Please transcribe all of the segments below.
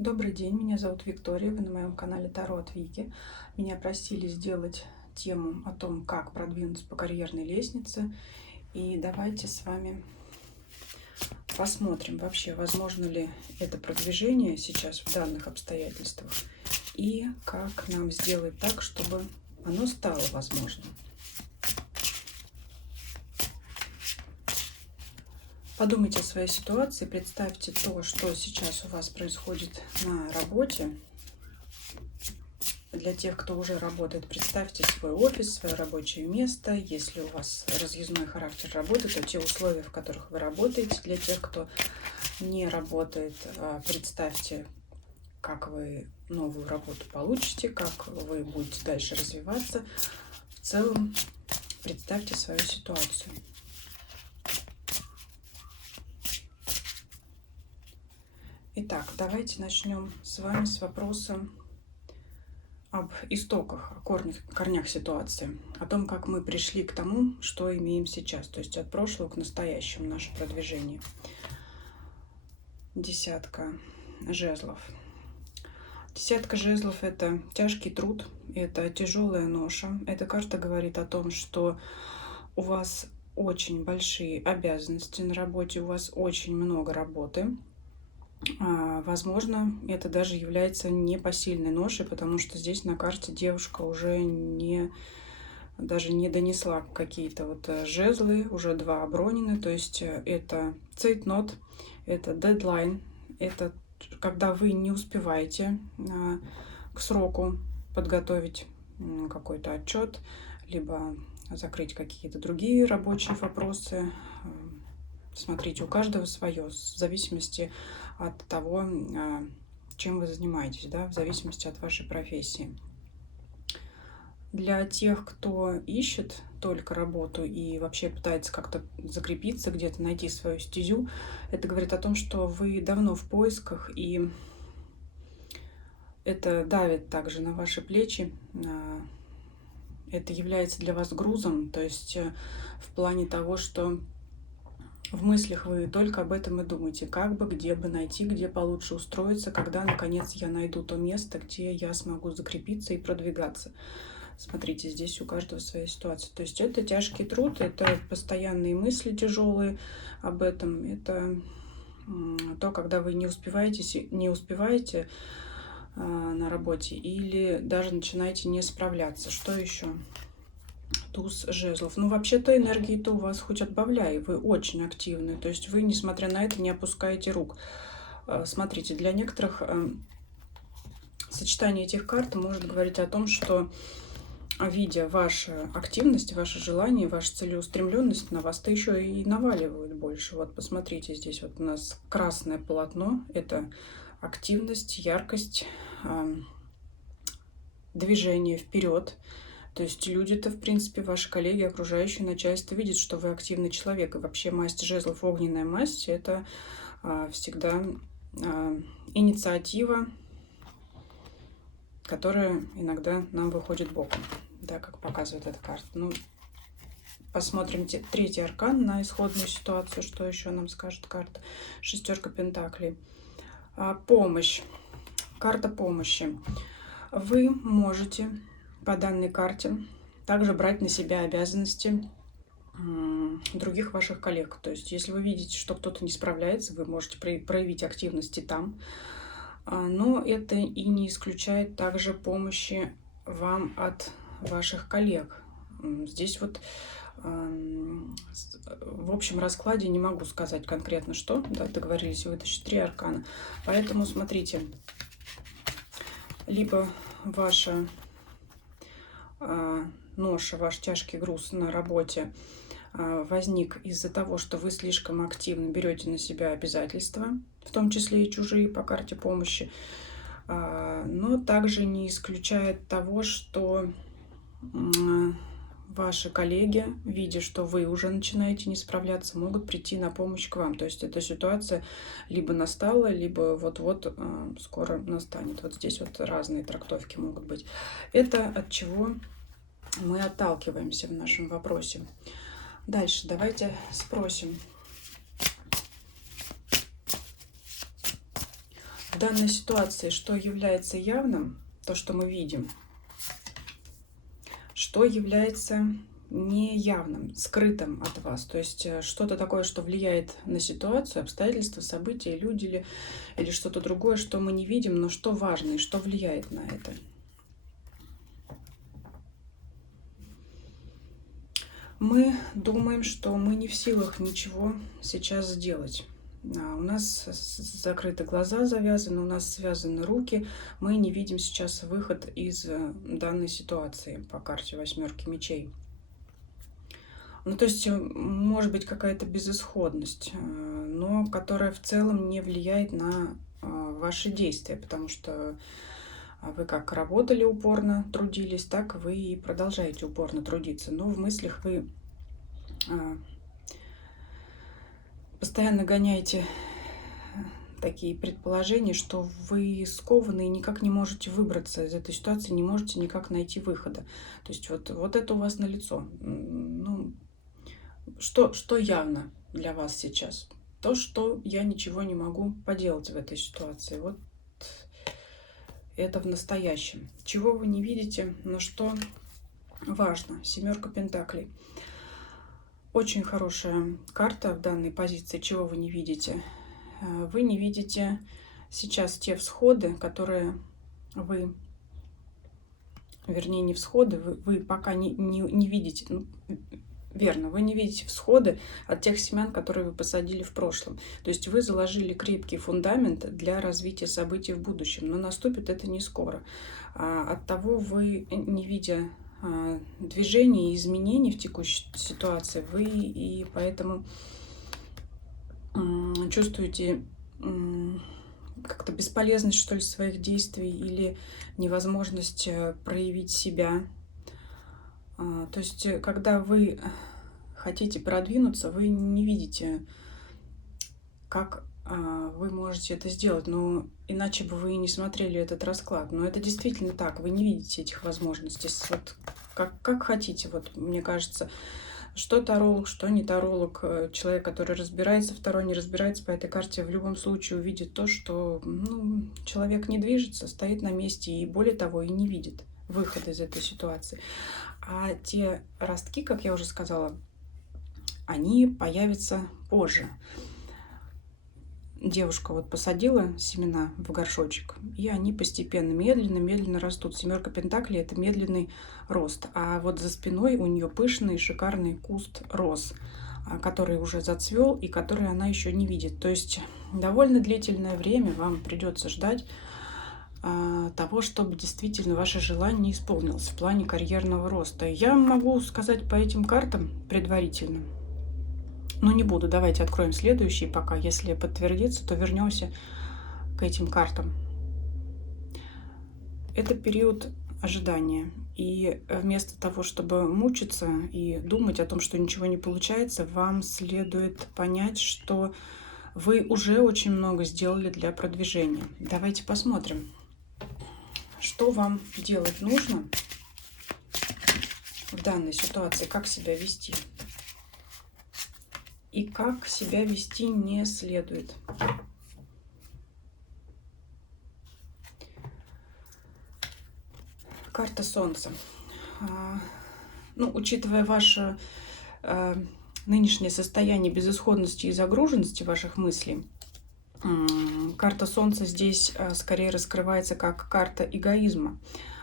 Добрый день, меня зовут Виктория, вы на моем канале Таро от Вики. Меня просили сделать тему о том, как продвинуться по карьерной лестнице. И давайте с вами посмотрим вообще, возможно ли это продвижение сейчас в данных обстоятельствах. И как нам сделать так, чтобы оно стало возможным. Подумайте о своей ситуации, представьте то, что сейчас у вас происходит на работе. Для тех, кто уже работает, представьте свой офис, свое рабочее место. Если у вас разъездной характер работы, то те условия, в которых вы работаете. Для тех, кто не работает, представьте, как вы новую работу получите, как вы будете дальше развиваться. В целом, представьте свою ситуацию. Итак, давайте начнем с вами с вопроса об истоках, о корнях ситуации, о том, как мы пришли к тому, что имеем сейчас, то есть от прошлого к настоящему наше продвижение. Десятка жезлов. Десятка жезлов – это тяжкий труд, это тяжелая ноша. Эта карта говорит о том, что у вас очень большие обязанности на работе, у вас очень много работы. Возможно, это даже является непосильной ношей, потому что здесь на карте девушка уже даже не донесла какие-то вот жезлы, уже 2 обронены, то есть это цейтнот, это дедлайн, это когда вы не успеваете к сроку подготовить какой-то отчет, либо закрыть какие-то другие рабочие вопросы. Смотрите, у каждого свое, в зависимости от того, чем вы занимаетесь, да, в зависимости от вашей профессии. Для тех, кто ищет только работу и вообще пытается как-то закрепиться, где-то найти свою стезю, это говорит о том, что вы давно в поисках, и это давит также на ваши плечи. Это является для вас грузом, то есть в плане того, что в мыслях вы только об этом и думаете, как бы, где бы найти, где получше устроиться, когда, наконец, я найду то место, где я смогу закрепиться и продвигаться. Смотрите, здесь у каждого своя ситуация. То есть это тяжкий труд, это постоянные мысли тяжелые об этом. Это то, когда вы не успеваете на работе или даже начинаете не справляться. Что еще? Туз жезлов. Ну, вообще-то энергии-то у вас хоть отбавляй, вы очень активны. То есть вы, несмотря на это, не опускаете рук. Смотрите, для некоторых сочетание этих карт может говорить о том, что, видя вашу активность, ваше желание, вашу целеустремленность, на вас-то еще и наваливают больше. Вот посмотрите, здесь вот у нас красное полотно. Это активность, яркость, движение вперед. То есть люди-то, в принципе, ваши коллеги, окружающие, начальство видят, что вы активный человек. И вообще масть жезлов, огненная масть, это всегда инициатива, которая иногда нам выходит боком, да, как показывает эта карта. Ну, посмотрим третий аркан на исходную ситуацию, что еще нам скажет карта. Шестерка пентаклей. Помощь. Карта помощи. Вы можете по данной карте также брать на себя обязанности других ваших коллег. То есть, если вы видите, что кто-то не справляется, вы можете проявить активности там. Но это и не исключает также помощи вам от ваших коллег. Здесь вот в общем раскладе не могу сказать конкретно что. Да, договорились вытащить 3 аркана. Поэтому смотрите, либо ваша ноша, ваш тяжкий груз на работе возник из-за того, что вы слишком активно берете на себя обязательства, в том числе и чужие по карте помощи, но также не исключает того, что ваши коллеги, видя, что вы уже начинаете не справляться, могут прийти на помощь к вам. То есть эта ситуация либо настала, либо вот-вот скоро настанет. Вот здесь вот разные трактовки могут быть. Это от чего мы отталкиваемся в нашем вопросе. Дальше давайте спросим. В данной ситуации что является явным, то, что мы видим, что является неявным, скрытым от вас. То есть что-то такое, что влияет на ситуацию, обстоятельства, события, люди или что-то другое, что мы не видим, но что важно и что влияет на это. Мы думаем, что мы не в силах ничего сейчас сделать. У нас закрыты глаза, завязаны, у нас связаны руки. Мы не видим сейчас выход из данной ситуации по карте восьмерки мечей. Ну, то есть, может быть, какая-то безысходность, но которая в целом не влияет на ваши действия, потому что вы как работали упорно, трудились, так вы и продолжаете упорно трудиться. Но в мыслях вы постоянно гоняете такие предположения, что вы скованы и никак не можете выбраться из этой ситуации, не можете никак найти выхода. То есть вот это у вас налицо. Ну, что явно для вас сейчас? То, что я ничего не могу поделать в этой ситуации. Вот это в настоящем. Чего вы не видите, но что важно. Семерка пентаклей. Очень хорошая карта в данной позиции. Чего вы не видите? Вы не видите сейчас те всходы, которые вы, вернее, не всходы, вы пока не видите, ну, верно, вы не видите всходы от тех семян, которые вы посадили в прошлом. То есть вы заложили крепкий фундамент для развития событий в будущем, но наступит это не скоро. Оттого вы, не видя движений и изменений в текущей ситуации, вы и поэтому чувствуете как-то бесполезность, что ли, своих действий или невозможность проявить себя. То есть, когда вы хотите продвинуться, вы не видите, как вы можете это сделать. Но иначе бы вы не смотрели этот расклад. Но это действительно так. Вы не видите этих возможностей. Вот как хотите. Вот мне кажется, что таролог, что не таролог, человек, который разбирается, второй не разбирается по этой карте, в любом случае увидит то, что человек не движется, стоит на месте и, более того, и не видит выхода из этой ситуации. А те ростки, как я уже сказала, они появятся позже. Девушка вот посадила семена в горшочек, и они постепенно, медленно растут. Семерка пентаклей — это медленный рост. А вот за спиной у нее пышный, шикарный куст роз, который уже зацвел и который она еще не видит. То есть довольно длительное время вам придется ждать того, чтобы действительно ваше желание исполнилось в плане карьерного роста. Я могу сказать по этим картам предварительно, но не буду. Давайте откроем следующий пока. Если подтвердится, то вернемся к этим картам. Это период ожидания. И вместо того, чтобы мучиться и думать о том, что ничего не получается, вам следует понять, что вы уже очень много сделали для продвижения. Давайте посмотрим, что вам делать нужно в данной ситуации, как себя вести. И как себя вести не следует. Карта Солнца. Ну, учитывая ваше нынешнее состояние безысходности и загруженности ваших мыслей, карта Солнца здесь скорее раскрывается как карта эгоизма.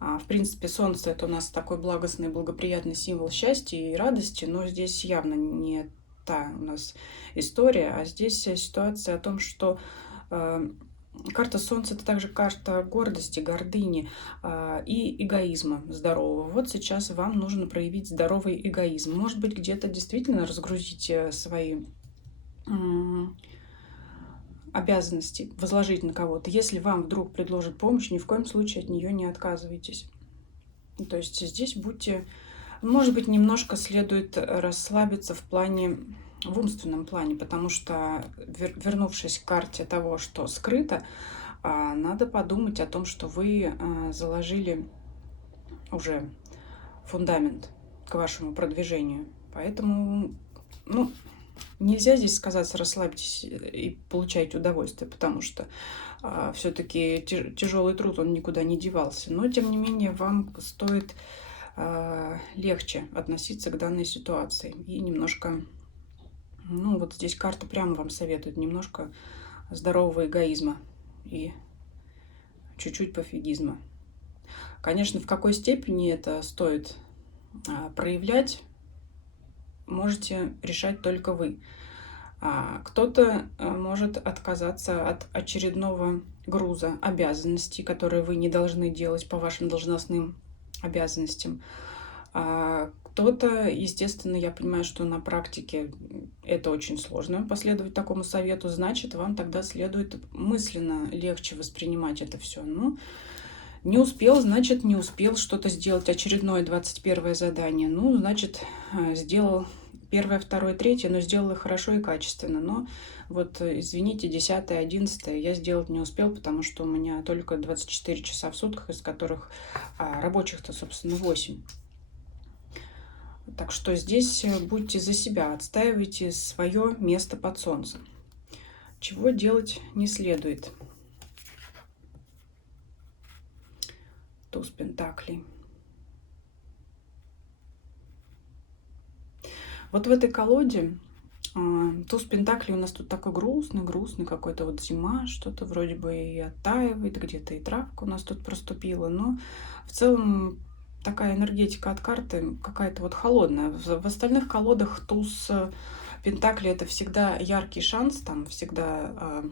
В принципе, Солнце — это у нас такой благостный, благоприятный символ счастья и радости, но здесь явно не та у нас история, а здесь ситуация о том, что карта Солнца — это также карта гордости, гордыни и эгоизма здорового. Вот сейчас вам нужно проявить здоровый эгоизм. Может быть, где-то действительно разгрузить свои обязанности, возложить на кого-то. Если вам вдруг предложат помощь, ни в коем случае от нее не отказывайтесь. То есть здесь будьте... Может быть, немножко следует расслабиться в умственном плане, потому что, вернувшись к карте того, что скрыто, надо подумать о том, что вы заложили уже фундамент к вашему продвижению. Поэтому, Нельзя здесь сказать расслабьтесь и получайте удовольствие, потому что все-таки тяжелый труд, он никуда не девался. Но, тем не менее, вам стоит легче относиться к данной ситуации. И немножко, ну вот здесь карта прямо вам советует, немножко здорового эгоизма и чуть-чуть пофигизма. Конечно, в какой степени это стоит проявлять, можете решать только вы. Кто-то может отказаться от очередного груза обязанностей, которые вы не должны делать по вашим должностным обязанностям. Кто-то, естественно, я понимаю, что на практике это очень сложно последовать такому совету, значит, вам тогда следует мысленно легче воспринимать это все. Ну, не успел, значит, не успел что-то сделать, очередное 21 задание. Ну, значит, сделал первое, второе, третье, но сделал их хорошо и качественно. Но вот, извините, 10, 11 я сделать не успел, потому что у меня только 24 часа в сутках, из которых рабочих-то, собственно, 8. Так что здесь будьте за себя, отстаивайте свое место под солнцем. Чего делать не следует. Туз пентаклей. Вот в этой колоде туз пентаклей у нас тут такой грустный какой-то, вот зима, что-то вроде бы и оттаивает, где-то и травка у нас тут проступила, но в целом такая энергетика от карты какая-то вот холодная. В остальных колодах туз пентаклей это всегда яркий шанс, там всегда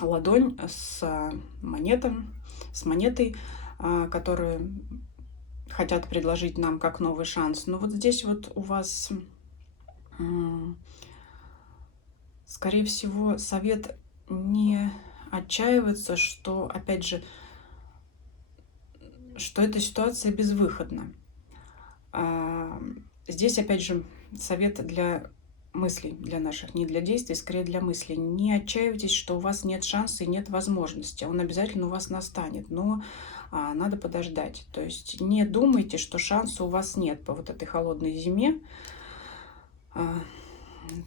ладонь с монетой, которую хотят предложить нам как новый шанс. Но вот здесь вот у вас, скорее всего, совет не отчаиваться, что, опять же, что эта ситуация безвыходна. Здесь, опять же, совет для мыслей, для наших, не для действий, скорее для мыслей. Не отчаивайтесь, что у вас нет шанса и нет возможности. Он обязательно у вас настанет, но надо подождать. То есть не думайте, что шанса у вас нет по вот этой холодной зиме.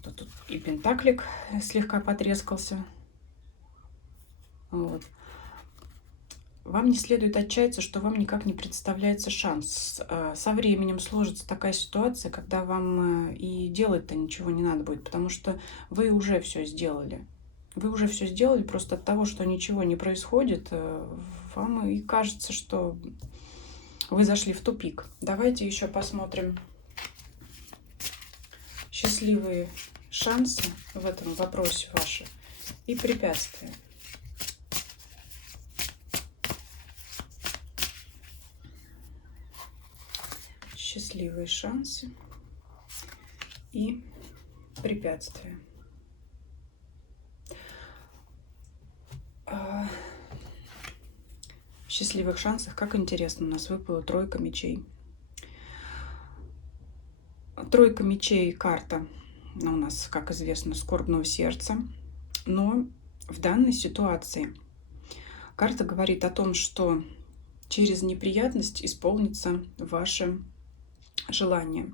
Тут и пентаклик слегка потрескался. Вот. Вам не следует отчаяться, что вам никак не представляется шанс. Со временем сложится такая ситуация, когда вам и делать-то ничего не надо будет, потому что вы уже все сделали. Вы уже все сделали, просто от того, что ничего не происходит, вам и кажется, что вы зашли в тупик. Давайте еще посмотрим счастливые шансы в этом вопросе ваши и препятствия. Счастливые шансы и препятствия. В счастливых шансах, как интересно, у нас выпала тройка мечей. Тройка мечей — карта у нас, как известно, скорбного сердца. Но в данной ситуации карта говорит о том, что через неприятность исполнится ваше желание.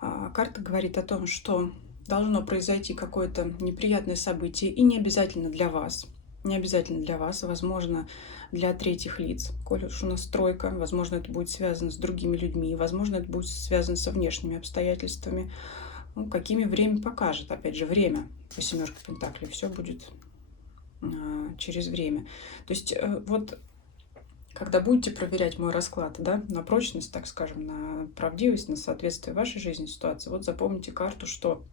Карта говорит о том, что должно произойти какое-то неприятное событие, и не обязательно для вас. Не обязательно для вас, возможно, для третьих лиц. Коль уж у нас тройка, возможно, это будет связано с другими людьми, возможно, это будет связано со внешними обстоятельствами. Ну, какими время покажет. Опять же, время по семерке пентаклей. Все будет через время. То есть вот когда будете проверять мой расклад, да, на прочность, так скажем, на правдивость, на соответствие вашей жизни ситуации, вот запомните карту, что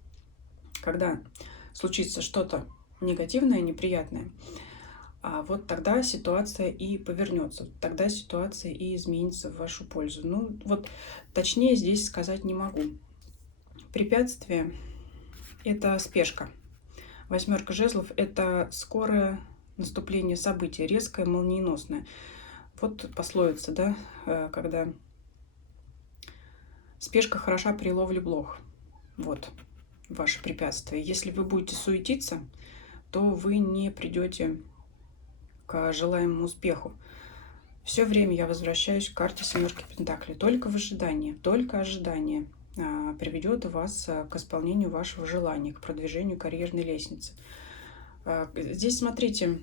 когда случится что-то негативное, неприятное, вот тогда ситуация и повернется, тогда ситуация и изменится в вашу пользу. Ну, вот точнее здесь сказать не могу. Препятствие — это спешка. Восьмерка жезлов — это скорое наступление события, резкое, молниеносное. Вот пословица, да, когда спешка хороша при ловле блох. Вот ваше препятствие. Если вы будете суетиться, то вы не придете к желаемому успеху. Все время я возвращаюсь к карте семерки пентаклей. Только в ожидании, только ожидание. приведет вас к исполнению вашего желания, к продвижению карьерной лестницы. Здесь смотрите,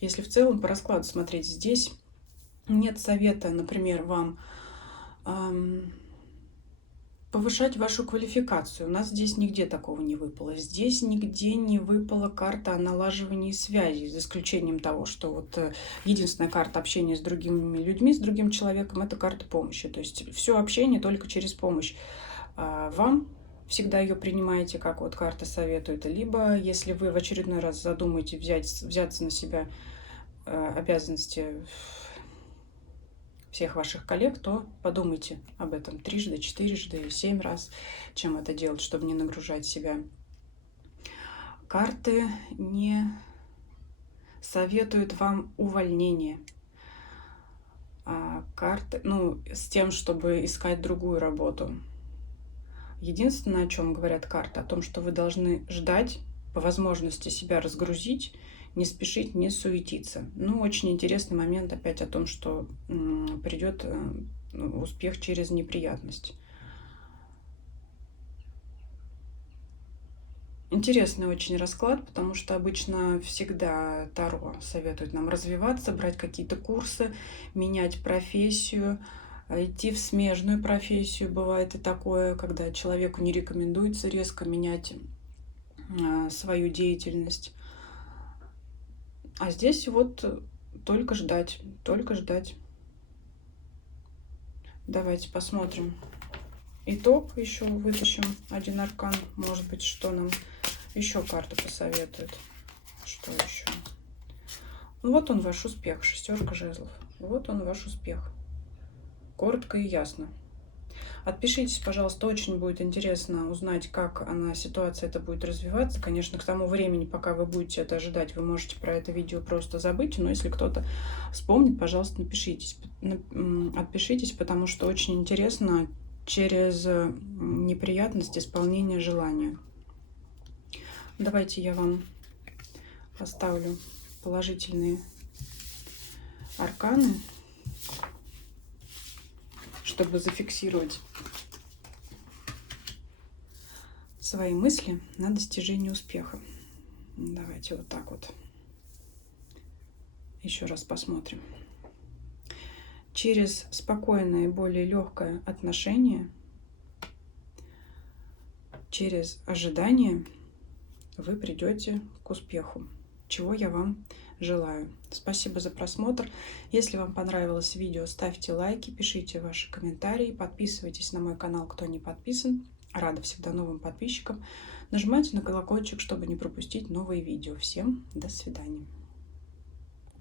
если в целом по раскладу смотреть, здесь нет совета, например, вам повышать вашу квалификацию. У нас здесь нигде такого не выпало. Здесь нигде не выпала карта о налаживании связи, за исключением того, что вот единственная карта общения с другими людьми, с другим человеком, это карта помощи. То есть все общение только через помощь. Вам всегда ее принимаете, как вот карта советует. Либо, если вы в очередной раз задумаете взяться на себя обязанности всех ваших коллег, то подумайте об этом трижды, четырежды, 7 раз, чем это делать, чтобы не нагружать себя. Карты не советуют вам увольнение. Карты, с тем, чтобы искать другую работу. Единственное, о чем говорят карты, о том, что вы должны ждать, по возможности себя разгрузить, не спешить, не суетиться. Очень интересный момент опять о том, что придет успех через неприятность. Интересный очень расклад, потому что обычно всегда Таро советует нам развиваться, брать какие-то курсы, менять профессию, идти в смежную профессию. Бывает и такое, когда человеку не рекомендуется резко менять свою деятельность. А здесь вот только ждать, только ждать. Давайте посмотрим. Итог еще вытащим один аркан. Может быть, что нам еще карта посоветует. Что еще? Вот он, ваш успех. 6 жезлов. Вот он, ваш успех. Коротко и ясно. Отпишитесь, пожалуйста, очень будет интересно узнать, как ситуация эта будет развиваться. Конечно, к тому времени, пока вы будете это ожидать, вы можете про это видео просто забыть, но если кто-то вспомнит, пожалуйста, отпишитесь, потому что очень интересно через неприятность исполнения желания. Давайте я вам оставлю положительные арканы, чтобы зафиксировать свои мысли на достижение успеха. Давайте вот так вот еще раз посмотрим. Через спокойное и более легкое отношение, через ожидание вы придете к успеху, чего я вам желаю. Спасибо за просмотр. Если вам понравилось видео, ставьте лайки, пишите ваши комментарии, подписывайтесь на мой канал, кто не подписан. Рада всегда новым подписчикам. Нажимайте на колокольчик, чтобы не пропустить новые видео. Всем до свидания.